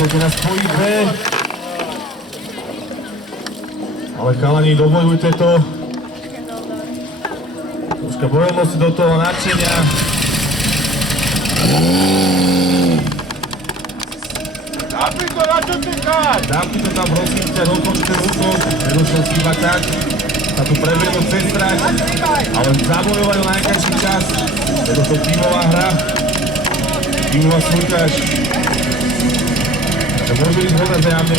Pozrite na spojí B. Ale chalani, dobojujte to. Troška bojovnosti do toho nadšenia. Zapni to, na čo ty káš? Zapni to tam, prosím ťa, dokončite útok. Nedošiel si iba tak. Sa tu prebehnú cez trať. Ale zabojovajú najkrajší čas. Je to tímová hra. Tímová súťaž. Takže môže ísť hore za mne.